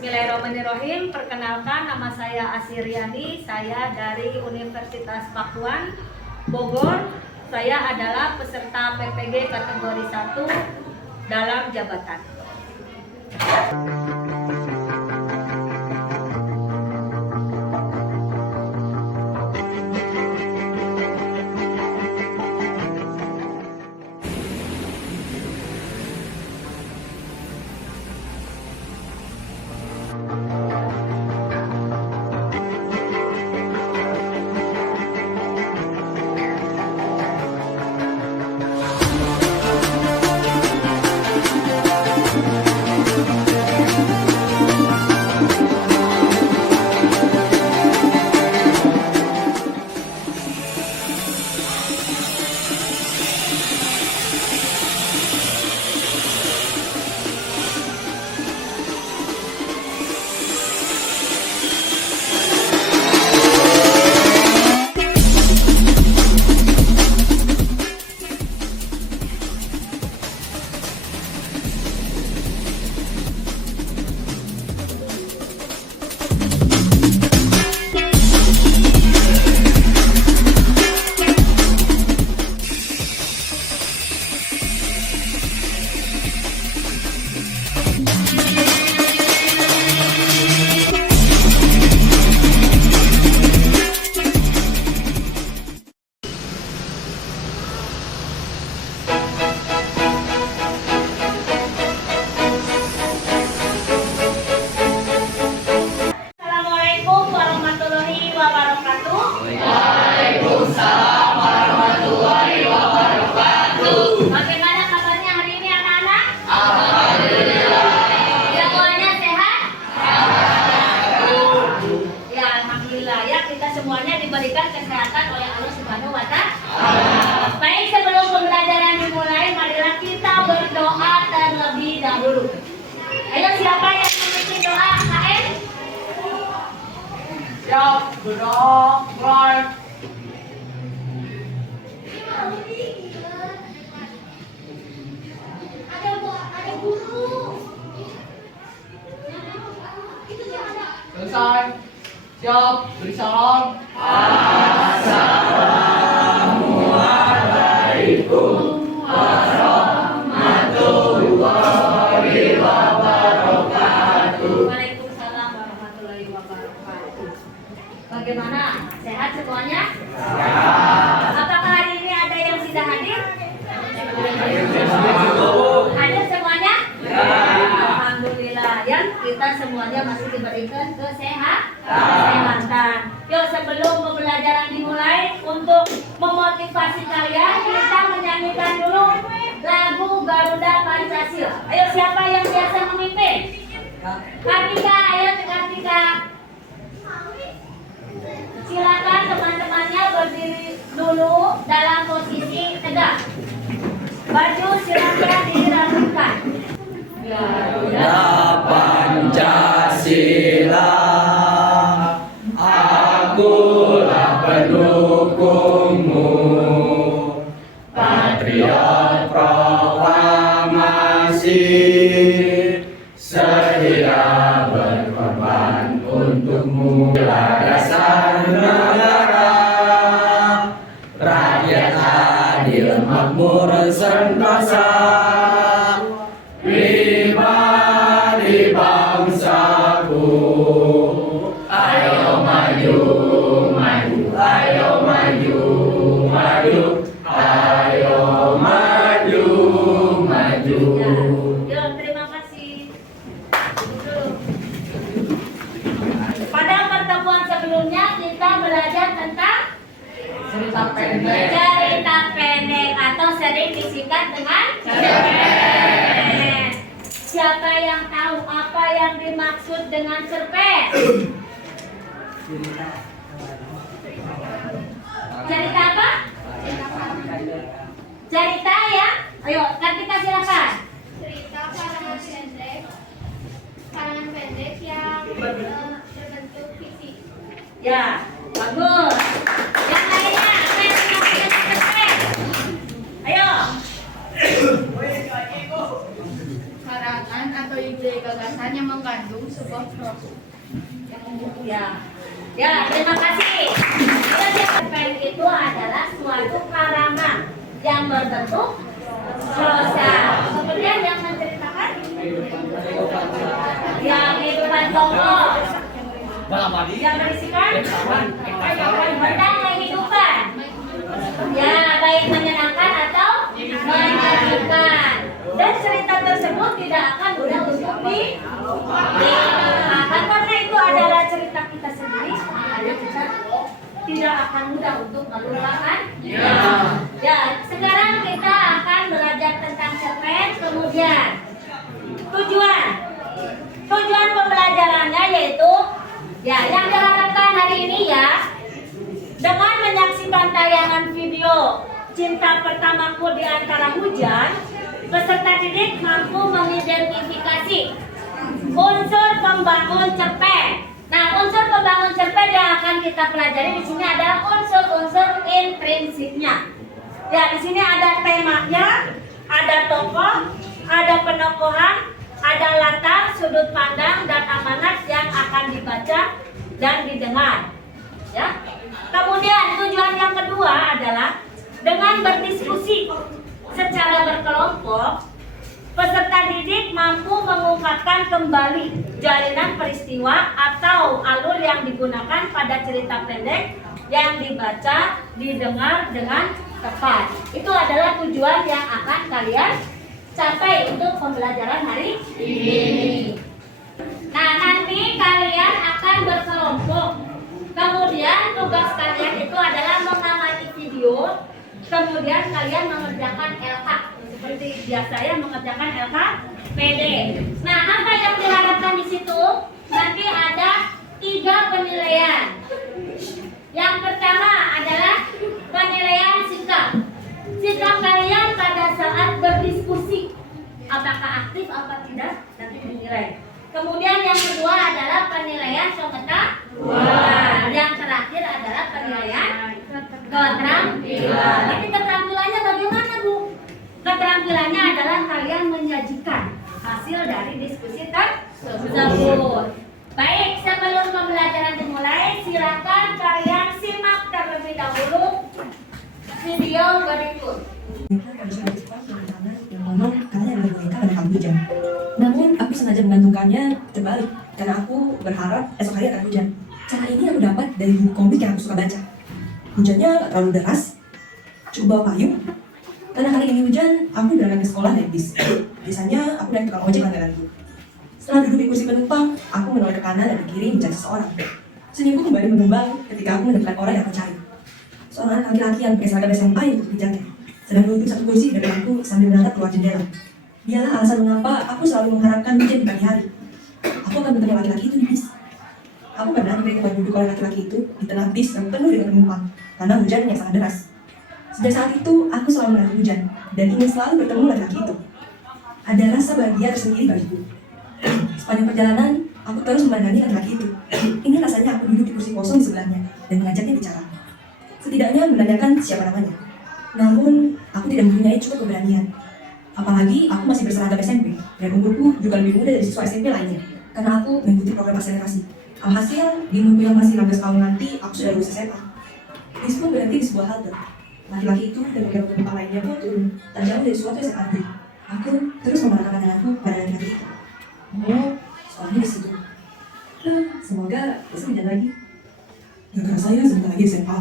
Bismillahirrahmanirrahim. Perkenalkan, nama saya Asyriani. Saya dari Universitas Pakuan, Bogor. Saya adalah peserta PPG kategori 1 dalam jabatan. Waalaikumsalam warahmatullahi wabarakatuh. Bagaimana kabarnya hari ini anak-anak? Alhamdulillah. Semuanya sehat? Ya, alhamdulillah ya, kita semuanya diberikan kesehatan oleh Allah Subhanahu wa Ta'ala. Baik, sebelum pembelajaran dimulai, marilah kita berdoa terlebih dahulu. Ayo, siapa yang memimpin doa? KM? Siap, berdoa, mulai. Ada guru. Selesai. Siap, beri salam. Waalaikumsalam warahmatullahi wabarakatuh. Bagaimana? Sehat semuanya? Apakah hari ini ada yang sudah hadir? Hadir semuanya? Alhamdulillah ya, kita semuanya masih diberikan kesehatan. Yuk, sebelum pembelajaran dimulai, untuk memotivasi kalian, kita menyanyikan dulu lagu Garuda Pancasila. Ayo, siapa yang biasa memimpin? Kartika, ayo Kartika. Silakan teman-temannya berdiri dulu dalam posisi tegak. Baju silakan dirapikan. Garuda Pancasila, akulah pendukungmu. Patriot proklamasi, sedia berkorban untukmu. Dasar negara, rakyat adil makmur sentosa, pribadi bangsaku. Ayo maju, maju, ayo maju, maju, ayo maju, maju. Ya, terima kasih. Pada pertemuan sebelumnya kita belajar tentang Cerita pendek. cerita pendek atau sering disingkat dengan cerpen. Siapa yang tahu apa yang dimaksud dengan cerpen? Cerita apa? Cerita ya? Ayo, Kartika silakan. Cerita karangan pendek yang berbentuk fiksi. Ya, bagus. Yang lainnya, apa yang dimaksud dengan cerpen? Ayo. Karangan atau ide gagasan hanya mengandung sebuah proses. Ya, terima kasih. Cerpen itu adalah suatu karangan yang berbentuk prosa. Kemudian yang menceritakan ya kehidupan tokoh yang berisikan tentang kehidupan. Ya, baik menyenangkan atau menyedihkan. Dan cerita tersebut tidak akan mudah untuk dilupakan karena itu adalah cerita kita sendiri. Ada kita tidak akan mudah untuk melupakan. Ya, sekarang kita akan belajar tentang cerpen. Kemudian tujuan pembelajarannya yaitu ya yang diharapkan hari ini ya dengan menyaksikan tayangan video Cinta Pertamaku di Antara Hujan, peserta didik mampu mengidentifikasi unsur pembangun cerpen. Nah, unsur pembangun cerpen yang akan kita pelajari di sini adalah unsur-unsur intrinsiknya. Ya, di sini ada temanya, ada tokoh, ada penokohan, ada latar, sudut pandang, dan amanat yang akan dibaca dan didengar. Ya. Kemudian tujuan yang kedua adalah dengan berdiskusi secara berkelompok, peserta didik mampu mengungkapkan kembali jalinan peristiwa atau alur yang digunakan pada cerita pendek yang dibaca, didengar dengan tepat. Itu adalah tujuan yang akan kalian capai untuk pembelajaran hari ini. Nah, nanti kalian akan berkelompok. Kemudian tugas kalian itu adalah mengamati video. Kemudian kalian mengerjakan LK seperti biasa ya, mengerjakan LKPD. Nah, apa yang diharapkan di situ? Nanti ada 3 penilaian. Yang pertama adalah penilaian sikap. Sikap kalian pada saat berdiskusi, apakah aktif atau tidak, nanti dinilai. Kemudian yang kedua adalah penilaian pengetahuan. Yang terakhir adalah penilaian keterampilan. Nanti keterampilannya bagaimana, Bu? Keterampilannya adalah kalian menyajikan hasil dari diskusi tersebut. Baik, sebelum pembelajaran dimulai, silakan kalian simak terlebih dahulu video berikut. Yang konon katanya adalah boneka pada kamu hujan. Namun aku sengaja menggantungkannya terbalik karena aku berharap esok hari akan hujan. Cara ini aku dapat dari buku komik yang aku suka baca. Hujannya gak terlalu deras, cukup bawa payung. Karena kali ini hujan, aku berangkat ke sekolah naik bis. Biasanya aku naik tukang ojek langgananku. Setelah duduk di kursi penumpang, aku menoleh ke kanan dan ke kiri mencari seseorang. Senyumku kembali mengembang ketika aku menemukan orang yang aku cari. Seorang anak laki-laki yang pakai seragam SMA yang tutup hijabnya sedang duduk satu kursi di depanku sambil menatap keluar jendela. Dialah alasan mengapa aku selalu mengharapkan hujan di pagi hari. Aku akan bertemu laki-laki itu di bis. Aku pernah diberi tempat duduk oleh laki-laki itu di tengah bis yang penuh dengan penumpang karena hujan yang sangat deras. Sejak saat itu, aku selalu menanti hujan dan ingin selalu bertemu laki-laki itu. Ada rasa bahagia tersendiri bagiku. Sepanjang perjalanan, aku terus memandangi laki-laki itu. Ini rasanya aku duduk di kursi kosong di sebelahnya dan mengajaknya bicara. Setidaknya menanyakan siapa namanya. Namun, aku tidak mempunyai cukup keberanian. Apalagi aku masih berseragam SMP dan umurku juga lebih muda dari siswa SMP lainnya karena aku mengikuti program akselerasi. Alhasil, di umurku yang masih 16 tahun nanti, aku sudah lulus SMA. Bis pun berhenti di sebuah halte. Laki-laki itu dan beberapa penumpang lainnya pun turun, tak jauh dari suatu SMA negeri. Aku terus mengarahkan pandanganku pada laki-laki itu. Oh, soalnya di situ. Semoga besok hujan lagi. Gak kerasa ya sebentar lagi SMA,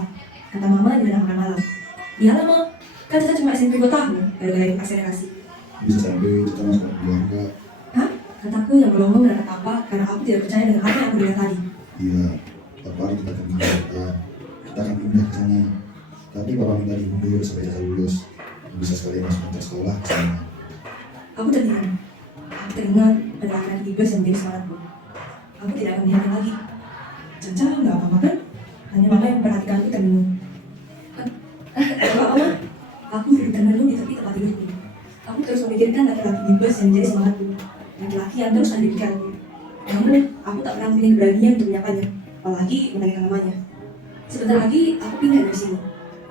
kata mama di dalam makan malam. Iyalah Ma, kan kita cuma SMP 2 tahun, gara-gara ikut akselerasi. Bisa sampai kita masuk keluarga. Hah? Kataku yang belum mendapat apa karena aku tidak percaya dengan apa yang aku lihat tadi. Iya, papa kita akan meninggalkan. Kita akan pindah ke sana. Tapi papa minta diundur sampai kita lulus. Bisa sekalian masuk antar sekolah ke sana. Aku terdiam. Aku teringat pada laki-laki iblis yang menjadi semangatku. Aku tidak akan melihatnya lagi. Caca, nggak apa-apa kan? Hanya mama yang memperhatikanku termenung. Apa Mama? Aku duduk termenung di tepi tempat tidurku. Aku terus memikirkan laki-laki iblis yang menjadi semangatku. Laki-laki yang terus ada di pikiranku. Namun, aku tak pernah mempunyai keberanian untuk menyapanya, apalagi menanyakan namanya. Sebentar lagi, aku pindah dari sini.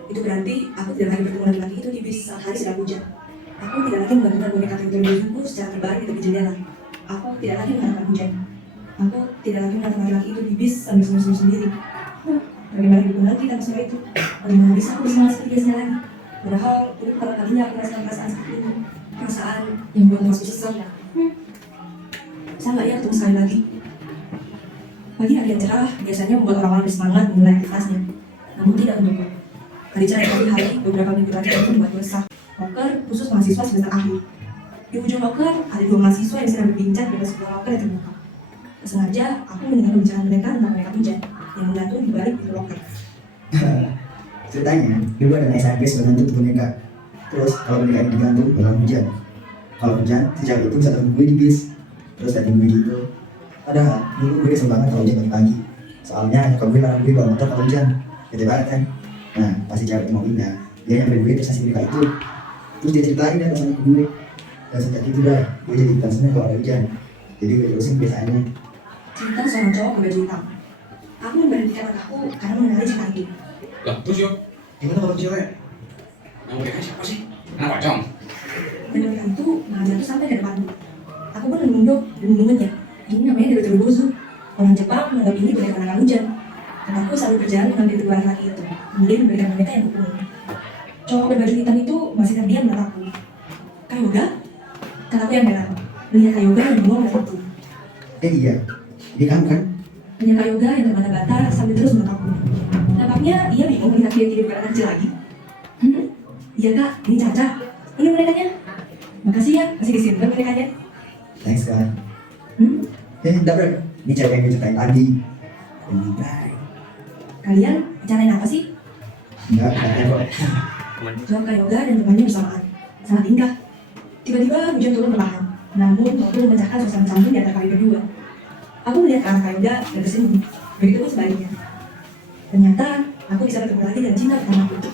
Itu berarti aku tidak lagi bertemu laki-laki itu di bis saat hari sedang hujan. Aku tidak lagi menggantungkan boneka tempel biruku secara terbaring di tepi jendela. Aku tidak lagi mengharapkan hujan. Aku tidak lagi menatap laki-laki itu di bis sambil senyum-senyum sendiri. Bagaimana hidupku nanti tanpa semua itu? Bagaimana bisa aku bersemangat seperti biasanya lagi? Padahal ini pertama kalinya aku merasakan perasaan seperti ini. Perasaan yang buat masuk sesat. Bisa nggak ya ketemu sekali lagi? Pagi hari yang cerah biasanya membuat orang-orang bersemangat memulai aktivitasnya. Namun tidak untukku. Hari cerah yang pagi hari beberapa minggu terakhir itu membuat resah. Loker khusus mahasiswa semester akhir. Di ujung loker ada 2 mahasiswa yang sedang berbincang dengan sebuah loker yang terbuka. Sengaja aku mendengar pembicaraan mereka tentang mereka hujan yang menggantung di balik pintu loker. Ceritanya, dulu ada naik sargas bergantung boneka. Terus kalau boneka ini digantung bakal hujan. Kalau hujan, sejak itu bisa ketemu gue di bis. Terus tadi gue gitu. Padahal dulu gue kesel banget kalau hujan pagi-pagi. Soalnya kalau gue larang gue bawa motor kalau hujan, gede banget kan. Nah, pasti cewek mau pindah, dia nyamperin gue terus kasih boneka itu. Terus dia ceritain dan sama gue. Dan sejak itu dah, gue jadi ikutan seneng kalau ada hujan. Jadi gue terusin biasanya. Cerita seorang cowok berbaju hitam. Aku memberhentikan langkahku karena mengenali cerita itu. Lah, terus yuk. Gimana kalau cewek? Nah, mereka siapa sih? Nah, pocong. Dan mereka itu mengajar sampai ke depanku. Aku pun menunduk dan menunggunya. Ini namanya Dewa Bozu. Orang Jepang menganggap ini boneka penangkal hujan. Dan aku selalu berjalan mengambil kedua laki itu, kemudian memberikan boneka yang kukunin. Cowok berbaju hitam itu masih terdiam menatapku. Kayoga? Kataku yang heran. Melihat Kayoga yang bengong menatapku. Iya, dia kamu kan? Melihat Kayoga yang terbata-bata sambil terus menatapku. Nampaknya ia bingung melihat dia jadi bukan anak kecil lagi. Iya kak, ini Caca. Ini bonekanya. Makasih ya, masih disimpan bonekanya. Thanks kan. Dapet. Ini cewek yang gue ceritain tadi. Ini baik. Kalian bicarain apa sih? Enggak kok. Jawab Kayoga dan temannya bersamaan. Sangat indah. Tiba-tiba hujan turun perlahan. Namun mampu memecahkan suasana canggung di antara kami berdua. Aku melihat ke arah Kayoga dan tersenyum. Begitu pun sebaliknya. Ternyata aku bisa bertemu lagi dengan cinta pertamaku itu.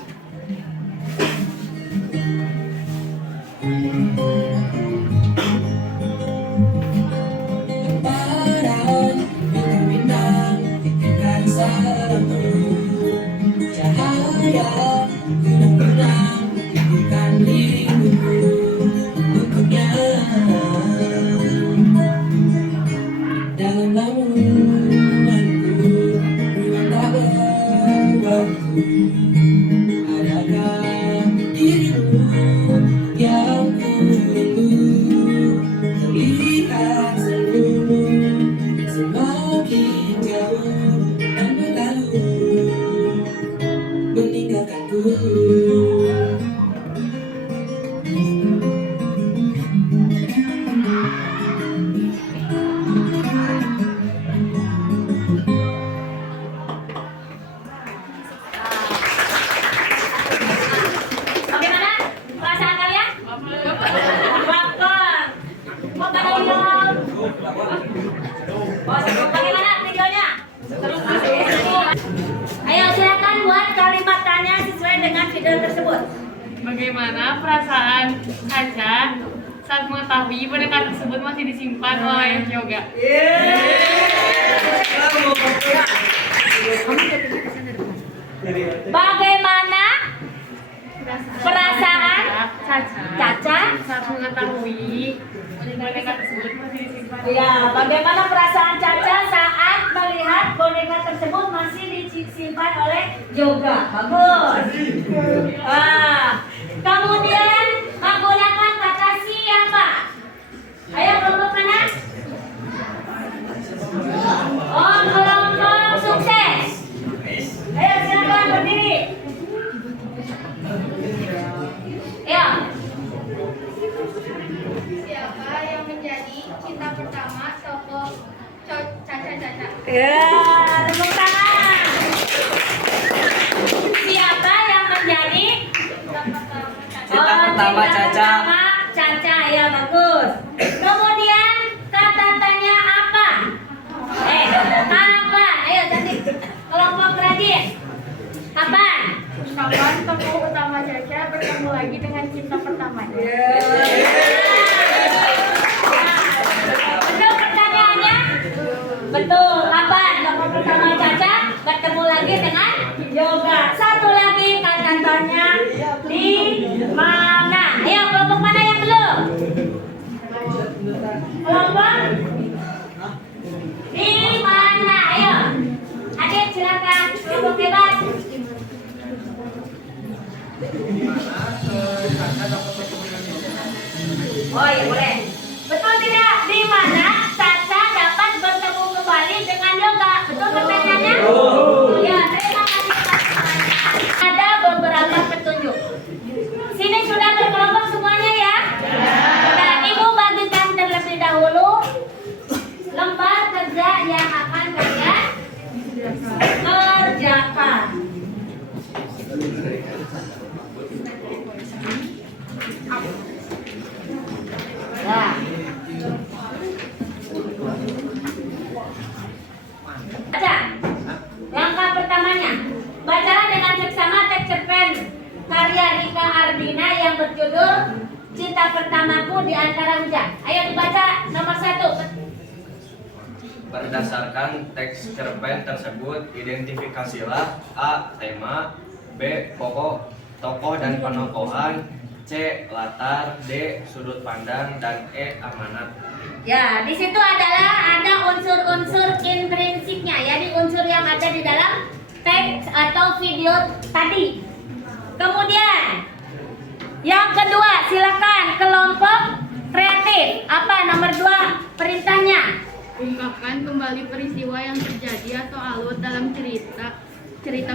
Bagaimana perasaan kalian? Baper. Mau pada diam? Bagaimana videonya? Ayo silakan buat kalimat tanya sesuai dengan video tersebut. Bagaimana perasaan Caca saat mengetahui boneka tersebut masih disimpan oleh Yoga? Bagaimana perasaan Caca? Saat mengetahui boneka tersebut masih disimpan. Ya, bagaimana perasaan Caca saat melihat boneka tersebut masih disimpan oleh Yoga? Bagus. Kemudian menggunakan kata siapa? Ayo kelompok mana? Oh, kelompok sukses. Ayo silakan berdiri. Ya. Siapa yang menjadi cinta pertama tokoh Caca? Ya, tepuk tangan. Siapa yang menjadi Cinta pertama Caca? Caca, ya bagus. Kemudian kata tanya apa? Kapan? Ayo cantik. Kelompok Radit. Kapan? Kapan tokoh utama Caca bertemu lagi dengan cinta pertamanya? Betul pertanyaannya? Betul. Kapan tokoh pertama Caca bertemu lagi dengan Yoga? Satu lagi kata tanya di mana? Ayo kelompok mana yang belum? Kelompok Bina yang berjudul Cinta Pertamaku di Antara Hujan. Ayo dibaca nomor 1. Berdasarkan teks cerpen tersebut, identifikasilah A. Tema, B. Pokok, tokoh dan penokohan, C. Latar, D. Sudut pandang, dan E. Amanat. Ya, di situ adalah ada unsur-unsur intrinsiknya, jadi unsur yang ada di dalam teks atau video tadi. Kemudian, yang kedua, silakan kelompok kreatif. Apa nomor 2 perintahnya? Ungkapkan kembali peristiwa yang terjadi atau alur dalam cerita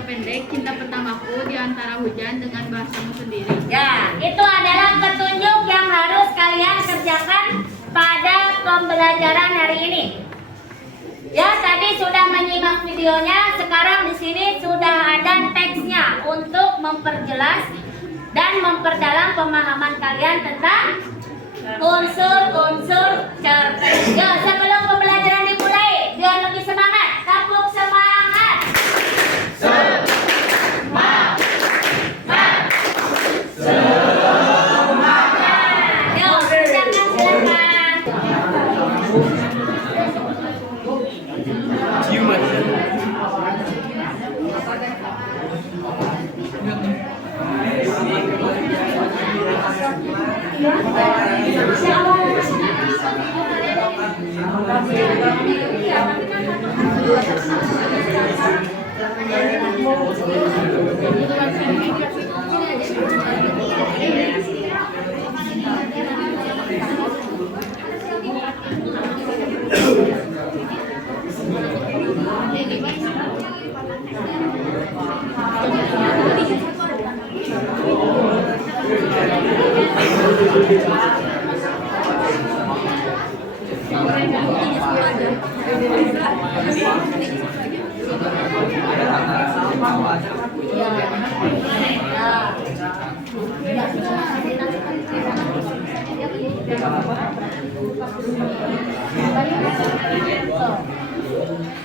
pendek Cinta Pertamaku di Antara Hujan dengan bahasamu sendiri. Ya, itu adalah petunjuk yang harus kalian kerjakan pada pembelajaran hari ini. Ya, tadi sudah menyimak videonya, sekarang di sini sudah ada teksnya untuk memperjelas dan memperdalam pemahaman kalian tentang unsur-unsur cerpen. Ya, sebelum pembelajaran dimulai, biar lebih semangat, kapuk semangat. Yuk, silakan.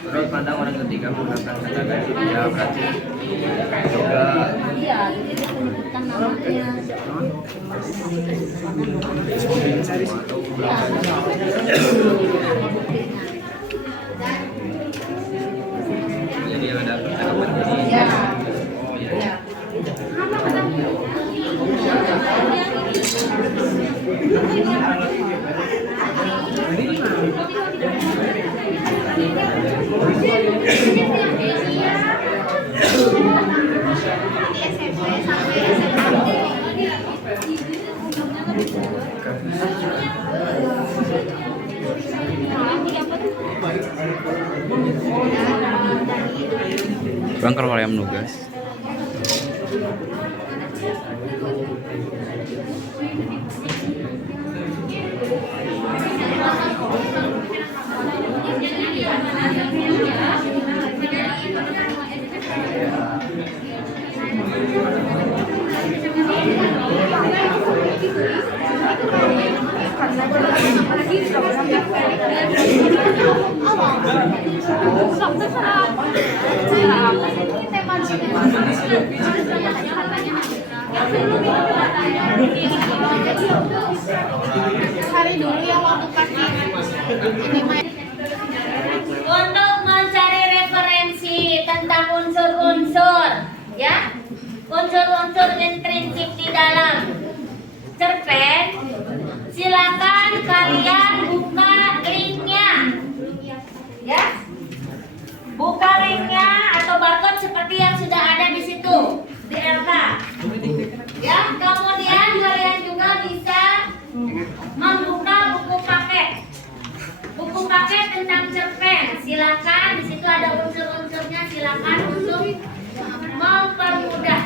Menurut pandang orang ketiga menggunakan kata ganti dia berarti juga Iya, jadi disebutkan namanya. jadi yang ada tanggapan jadi Ya. ya. Bang kalau yang nugas. Hari dulu yang waktu kasih ini mah Untuk mencari referensi tentang unsur-unsur, ya, unsur-unsur intrinsik di dalam cerpen, silakan kalian buka linknya, ya, buka linknya atau barcode seperti yang sudah ada di situ di LK, ya. Kemudian kalian juga bisa membuka buku paket tentang cerpen. Silakan, di situ ada unsur-unsurnya, silakan untuk mempermudah.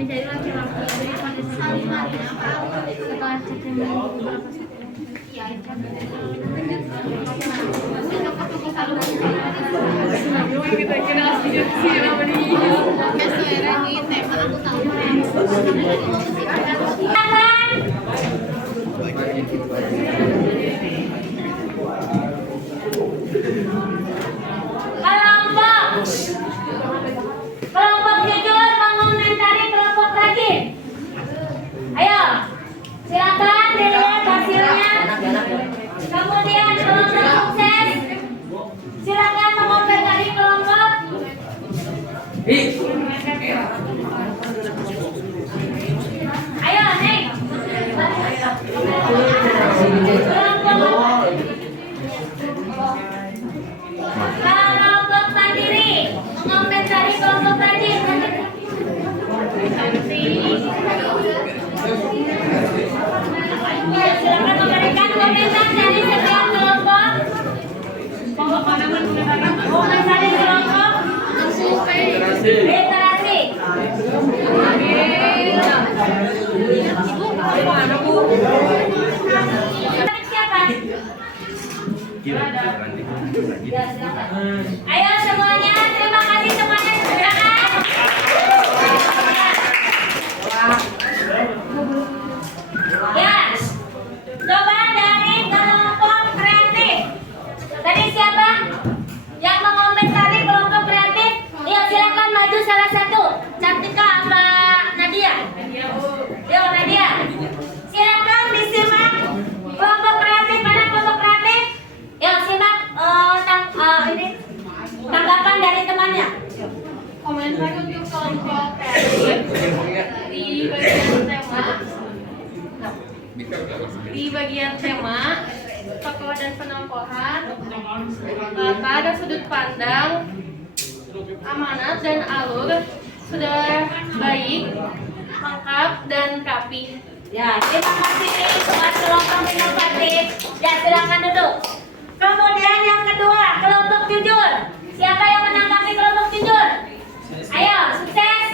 Menjadi laki-laki pada saat setelah ceceng Kelompok jujur mengomentari kelompok rajin. Ayo, silakan dilihat hasilnya. Kemudian kelompok sukses, silakan mengomentari kelompok. Ayo, nih. Kelompok mandiri mengomentari kelompok rajin. Silakan memberikan komentar dari setiap kelompok. Komentar dari kelompok. Literasi. Siapa? Ya, silakan. Ayo semuanya, terima kasih semuanya. Silakan. Ya, coba dari kelompok kreatif. Tadi siapa yang mengomentari kelompok kreatif? Iya, silakan maju salah satu. Cantika apa Nadia? Yo, Nadia. Silakan disimak kelompok kreatif. Mana kelompok kreatif? Yo, simak tanggapan dari temannya. komentar untuk kelompok kreatif di bagian tema tokoh dan penampilan, kata dan sudut pandang, amanat dan alur sudah baik, lengkap dan rapi. Ya, terima kasih buat kelompok inovatif. Ya, silakan duduk. Kemudian yang kedua, kelompok jujur. Siapa yang menanggapi kelompok jujur? Ayo, sukses.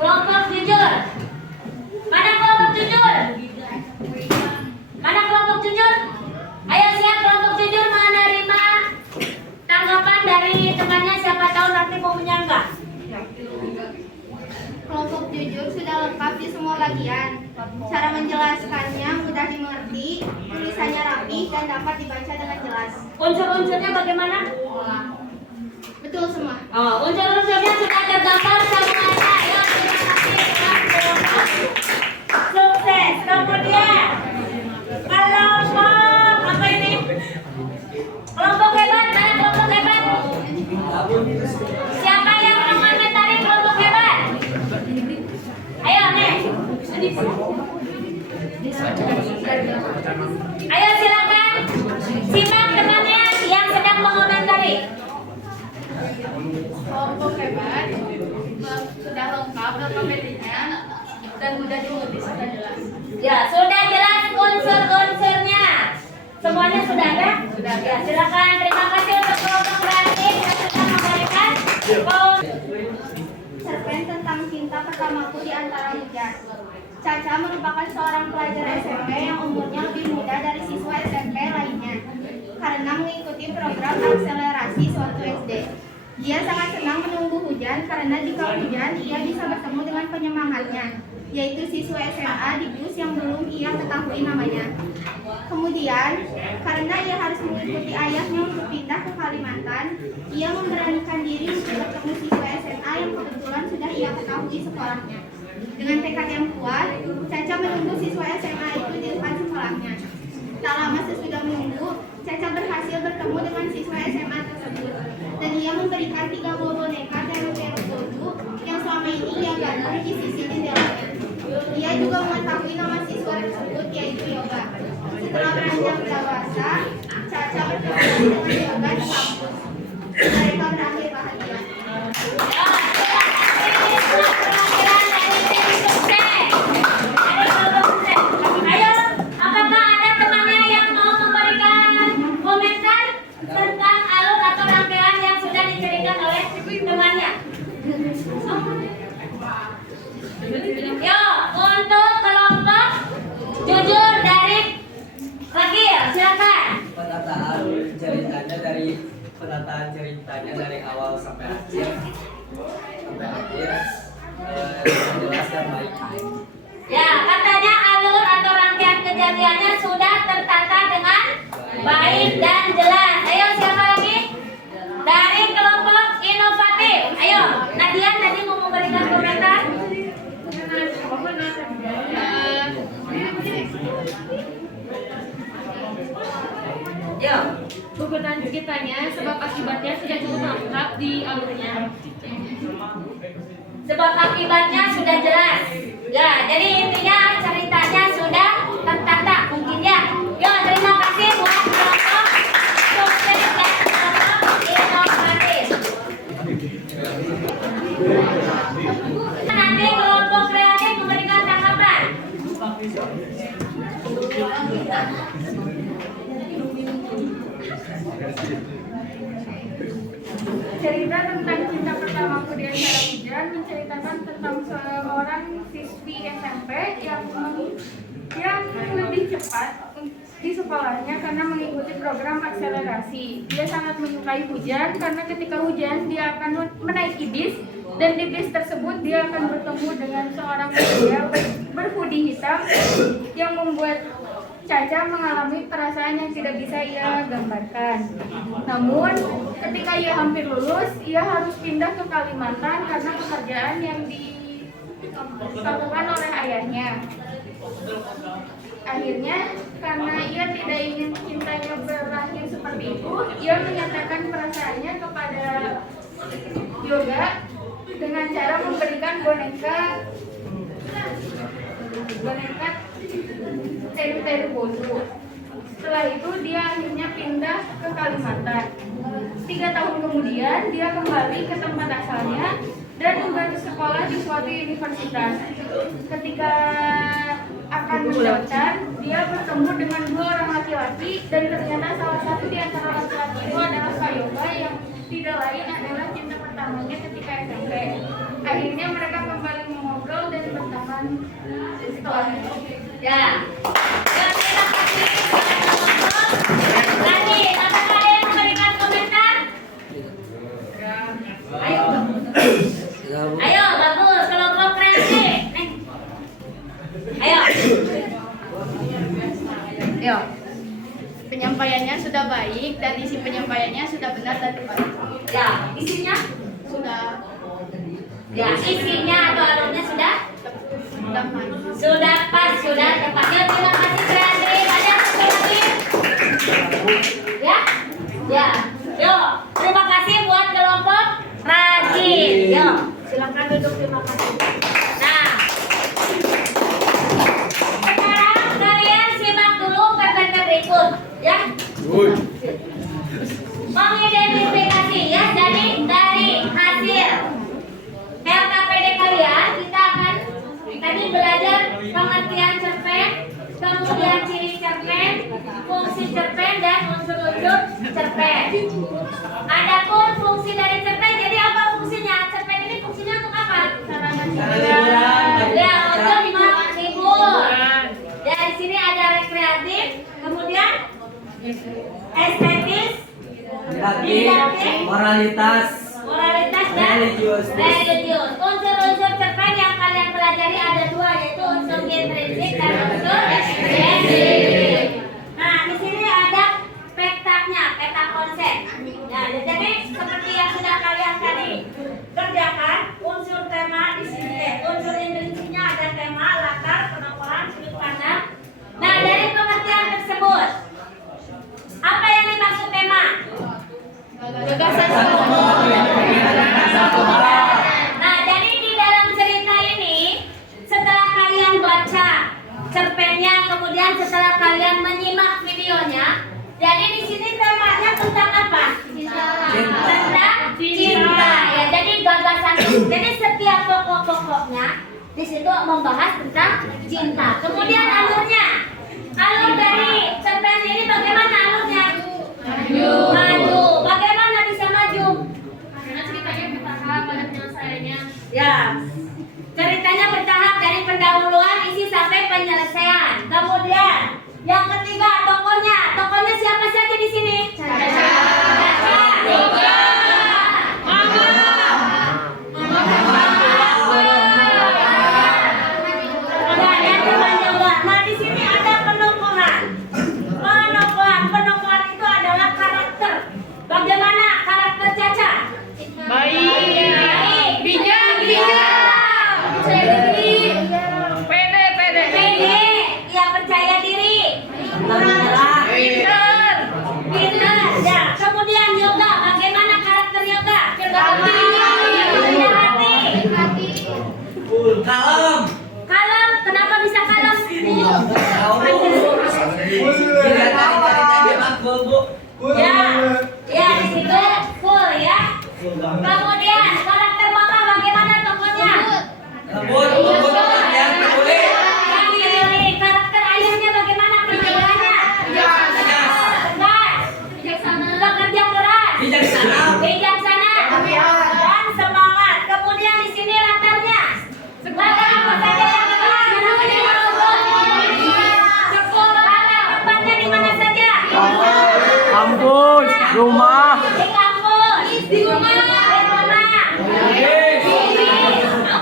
Kelompok jujur. Mana kelompok jujur? Mana kelompok jujur? Ayo siap kelompok jujur menerima tanggapan dari temannya, siapa tahu nanti mau menyangka. Kelompok jujur sudah lengkap di semua bagian. Cara menjelaskannya mudah dimengerti, tulisannya rapi dan dapat dibaca dengan jelas. Unsur-unsurnya bagaimana? Betul semua. Oh, unsur-unsurnya sudah tergambar semuanya. Ayo, terima kasih buat kelompok sukses. Kemudian kelompok apa ini? Kelompok hebat. Mana kelompok hebat? Siapa yang mengomentari kelompok hebat? Ayo, nih. Ayo silakan simak temannya yang sedang mengomentari. Kelompok hebat sudah lengkap dan komedinya dan mudah dimengerti, sudah jelas. Ya, sudah jelas unsur-unsurnya. Semuanya sudah ada? Sudah. Ya, silakan. Terima kasih untuk kelompok kreatif yang sudah memberikan. Cerpen tentang cinta pertamaku di antara hujan. Caca merupakan seorang pelajar SMP yang umurnya lebih muda dari siswa SMP lainnya karena mengikuti program akselerasi suatu SD. Dia sangat senang menunggu hujan karena jika hujan ia bisa bertemu dengan penyemangatnya, yaitu siswa SMA di bus yang belum ia ketahui namanya. Kemudian, karena ia harus mengikuti ayahnya untuk pindah ke Kalimantan, ia memberanikan diri untuk bertemu siswa SMA yang kebetulan sudah ia ketahui sekolahnya. Dengan tekad yang kuat, Caca menunggu siswa SMA itu di depan sekolahnya. Tak lama sesudah menunggu, Caca berhasil bertemu dengan siswa SMA tersebut. Dan ia memberikan 3 buah boneka dari merek Bodu yang selama ini ia gantung di sisi jendelanya. Ia juga mengetahui nama siswa tersebut yaitu Yoga. Setelah beranjak dewasa, Caca bertemu dengan Yoga di kampus. Mereka berakhir bahagia. Ayo, apakah ada temannya yang mau memberikan komentar tentang alur atau rangkaian yang sudah diceritakan oleh temannya? Yo, untuk kelompok jujur dari Fakir, silakan. Penataan ceritanya dari awal sampai akhir jelas dan baik. Ya, katanya alur atau rangkaian kejadiannya sudah tertata dengan baik dan jelas. Ayo, siapa lagi? Dari kelompok inovatif. Ayo, Nadia tadi mau memberikan komentar. Yo. Buku ceritanya sebab akibatnya sudah cukup lengkap di alurnya. Sebab akibatnya sudah jelas. Ya, jadi intinya ceritanya sudah tertata mungkin ya. Yo, terima kasih buat kelompok sukses dan kelompok inovatif. Nanti kelompok kreatif memberikan tanggapan. Cerita tentang cinta pertamaku di antara hujan menceritakan tentang seorang siswi SMP yang lebih cepat di sekolahnya karena mengikuti program akselerasi. Dia sangat menyukai hujan karena ketika hujan dia akan menaiki bis dan di bis tersebut dia akan bertemu dengan seorang pria berhoodie hitam yang membuat Caca mengalami perasaan yang tidak bisa ia gambarkan. Namun, ketika ia hampir lulus, ia harus pindah ke Kalimantan karena pekerjaan yang dilakukan oleh ayahnya. Akhirnya, karena ia tidak ingin cintanya berakhir seperti itu, ia menyatakan perasaannya kepada Yoga dengan cara memberikan boneka teru-teru Bodu. Setelah itu dia akhirnya pindah ke Kalimantan. 3 tahun kemudian dia kembali ke tempat asalnya dan kembali sekolah di suatu universitas. Ketika akan mendaftar, dia bertemu dengan 2 orang laki-laki dan ternyata salah satu di antara laki-laki itu adalah Kak Yoga yang tidak lain adalah cinta pertamanya ketika SMP. Akhirnya mereka kembali mengobrol dan berteman setelah itu. Ya. Terima kasih. Lagi, apakah ada yang memberikan komentar? Ayo. Ayo, bagus. Kelompok kreatif. Ayo. Yo, penyampaiannya sudah baik dan isi penyampaiannya sudah benar dan tepat. Ya, isinya? Sudah Ya, isinya atau alurnya sudah? tepat. Sudah pas, sudah tepat. Ya, terima kasih kreatif. Ada satu lagi? Ya? Ya. Yo, terima kasih buat kelompok rajin. Yo, silakan duduk. Terima kasih. Nah, sekarang kalian simak dulu PPT berikut, ya. Mengidentifikasi ya, jadi dari hasil LKPD kalian kita akan tadi belajar pengertian cerpen, kemudian ciri cerpen, fungsi cerpen dan unsur-unsur cerpen. Adapun fungsi dari cerpen, jadi apa fungsinya? Cerpen ini fungsinya untuk apa? Ya, untuk menghibur. Dari sini ada rekreatif, kemudian estetis, didaktik, moralitas, religius. Religius. Unsur-unsur cerpen yang kalian pelajari ada dua, yaitu unsur intrinsik dan unsur ekstrinsik. Nah, di sini ada petanya, peta konsep. Nah, jadi seperti yang sudah kalian tadi kerjakan, unsur tema di sini, unsur intrinsiknya ada tema, latar, penokohan, sudut pandang. Nah, dari pengertian tersebut, apa yang dimaksud tema? Gagasan Nah, jadi di dalam cerita ini, setelah kalian baca cerpennya, kemudian setelah kalian menyimak videonya, jadi di sini temanya tentang apa? Tentang cinta. Ya, jadi gagasan. Jadi setiap pokok-pokoknya di situ membahas tentang cinta. Kemudian alurnya, alur dari cerpen ini bagaimana alurnya? Maju. Bagaimana bisa maju? karena ceritanya bertahap pada penyelesaiannya. Ya, ceritanya bertahap dari pendahuluan, isi sampai penyelesaian. Kemudian yang ketiga tokohnya, tokohnya siapa saja di sini? Caca. Yoga. Nah, yang teman Yoga. Nah, di sini ada penokohan. Penokohan itu adalah karakter. Bagaimana karakter Caca? Baik. Bijak. Pede, ya percaya diri. Pintar. Ya, kemudian Yoga, bagaimana karakter Yoga? Rendah hati. Kalem. Kalem, kenapa bisa kalem? Tidak cari-cari makbul, Bu. Ya, di situ full ya. Kemudian karakter Mama bagaimana tokohnya? Lembut, yang peduli. Yang pilih. Karakter ayahnya bagaimana kerjaannya? Tegas. Bekerja keras. Bijaksana. Dan semangat. Kemudian di sini latarnya. Latar apa saja yang sekolah. Tempatnya di mana saja? Kampus, rumah. Di kampus. Di rumah.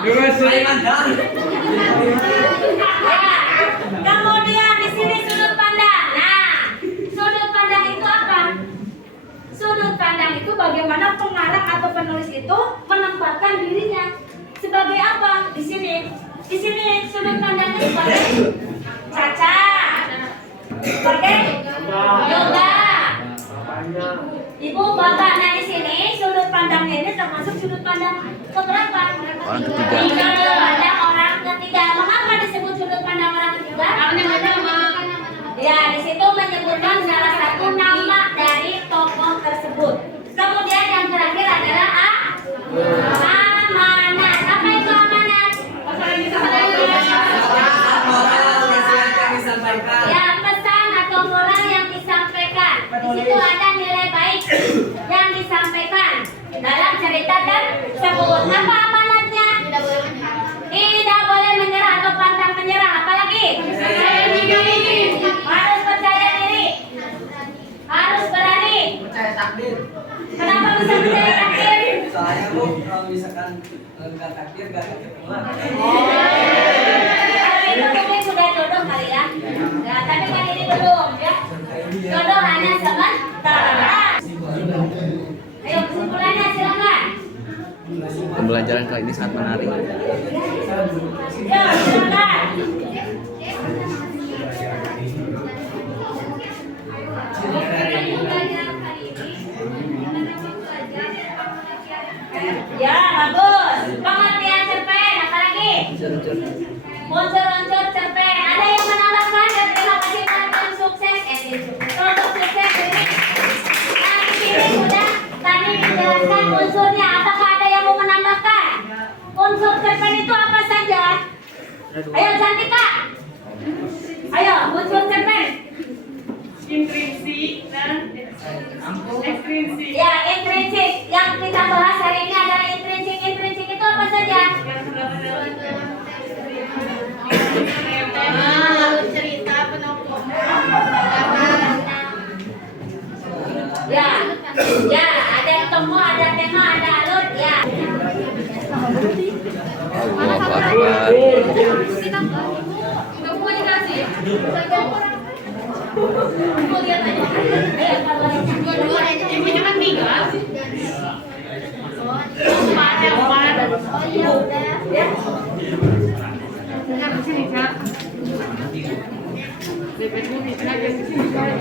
Juga Sulaiman. Kemudian di sini sudut pandang. Nah, sudut pandang itu apa? Sudut pandang itu bagaimana pengarang atau penulis itu menempatkan dirinya sebagai apa? Di sini sudut pandangnya sebagai Caca, sebagai Yoga, Ibu, Bapak. Nah, di sini sudut pandangnya ini termasuk sudut pandang keberapa? Orang ketiga. Pandang orang ketiga. Mengapa disebut sudut pandang orang ketiga? Ya, di situ menyebutkan salah satu nama dari tokoh tersebut. Kemudian yang terakhir adalah amanat. Apa itu amanat? Ya, pesan atau moral yang disampaikan. Di situ ada nilai baik yang disampaikan dalam cerita tersebut. Apa amanatnya? Tidak boleh menyerah atau pantang menyerah. Apalagi? Harus percaya diri. Harus berani. Percaya takdir. Kenapa bisa percaya takdir? Soalnya, Bu, kalau misalkan nggak takdir, nggak ketemuan. Kalau itu mungkin sudah jodoh kali ya. Ya, tapi kan ini belum ya. Jodoh hanya sementara. Ayo kesimpulannya silakan. Pembelajaran kali ini sangat menarik. Ya, silakan. Ya, bagus. Pengertian cerpen, apa lagi? Unsur-unsur cerpen. Ada yang menambahkan? Dan terima kasih teman-teman sukses. Untuk sukses ini. Nah, di sini sudah tadi dijelaskan unsurnya. Apakah ada yang mau menambahkan? Unsur cerpen itu apa saja? Ayo, Cantika. Ayo, unsur cerpen. Intrinsik dan ekstrinsik. Ya, intrinsik. Yang kita bahas hari ini adalah intrinsik. Intrinsik itu apa saja? Alur cerita penokoh. Ya, ada temu, ada tema, ada alur. Ya. Nggak mau dikasih. Mau lihat aja. Dua-dua aja. Ibu cuma 3. Empat ya, 4. Oh iya udah. Ya. Enggak kesini, Kak. DP-nya bisa ke sini, Kak.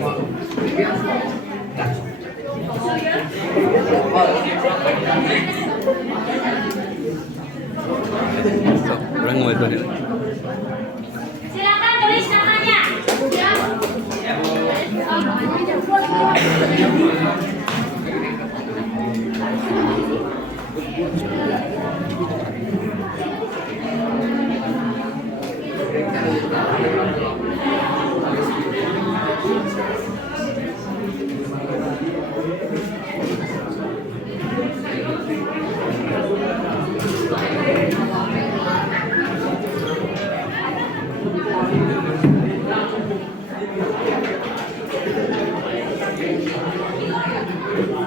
Orang mau itu nih. Silakan tulis namanya.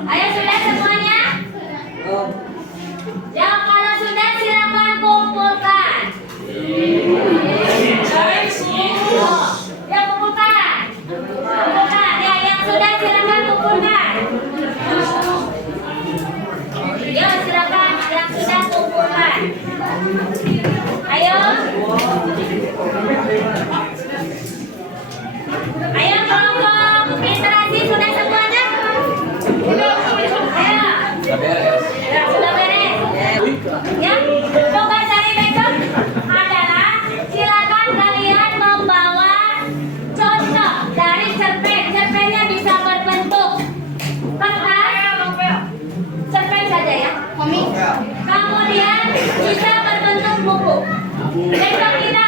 Ayo sudah semuanya? Ya kalau sudah silakan kumpulkan. Ya kumpulkan. Kumpulkan. Ya yang sudah silakan kumpulkan. Ya silakan yang sudah kumpulkan. Ayo. Ayo kelompok interaksi sudah semuanya? Ayo. Ya, sudah beres. Ya, tugas dari besok adalah silakan kalian membawa contoh dari cerpen. Cerpennya bisa berbentuk kertas, cerpen saja ya. Komik. Kemudian bisa berbentuk buku. Besok kita